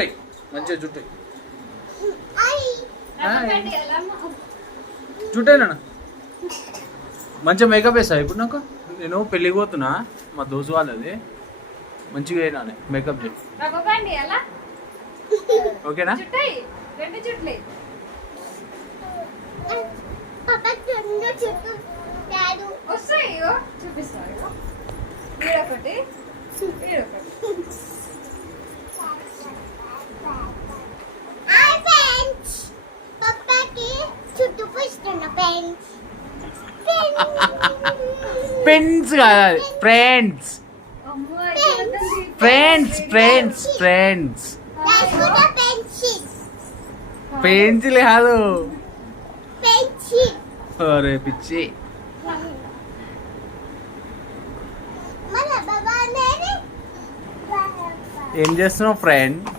జుట్టయి మంచిగా జుట్టు జుట్టేనా మంచిగా మేకప్ వేసా ఇప్పుడు నాకు నేను పెళ్ళికి పోతున్నా మా దోస్తు వాళ్ళది మంచిగా అయినా మేకప్ చేయి ఓకేనా చూపిస్తాడు పెన్స్ కాదు friends friends friends friends pencil కాదు అరే పిచ్చి ఏం చేస్తున్నావు ఫ్రెండ్